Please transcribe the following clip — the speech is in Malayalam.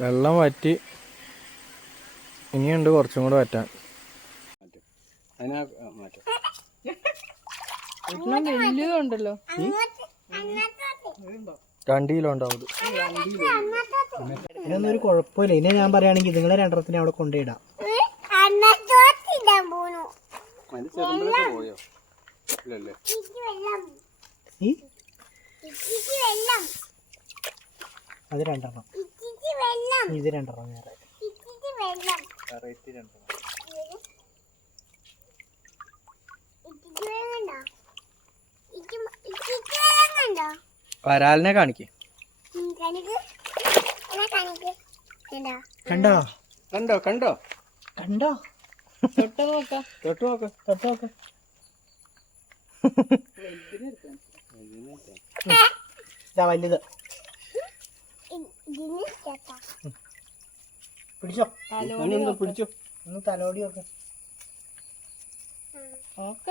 വെള്ളം വറ്റി ഇനിയുണ്ട് കുറച്ചും കൂടെ വറ്റാൻ. വലിയതുണ്ടല്ലോ, 2 കിലോ ഉണ്ടാവും. ഇതിനൊന്നും ഒരു കുഴപ്പമില്ല. ഇനി ഞാൻ പറയുകയാണെങ്കിൽ നിങ്ങളെ രണ്ടെണ്ണത്തിനെ അവിടെ കൊണ്ടുപോയിടാം. അത് 2 ഇത് 2 വേറെ. വരാലിനെ കാണിക്കേ. കണ്ടോ കണ്ടോ കണ്ടോ കണ്ടോ? തൊട്ട് നോക്കാം. തൊട്ട് നോക്ക്. തൊട്ട് നോക്ക്. ഇതാ വലുത്. പിടിച്ചോ, പിടിച്ചോ. ഒന്ന് തലോടി നോക്ക്. നോക്ക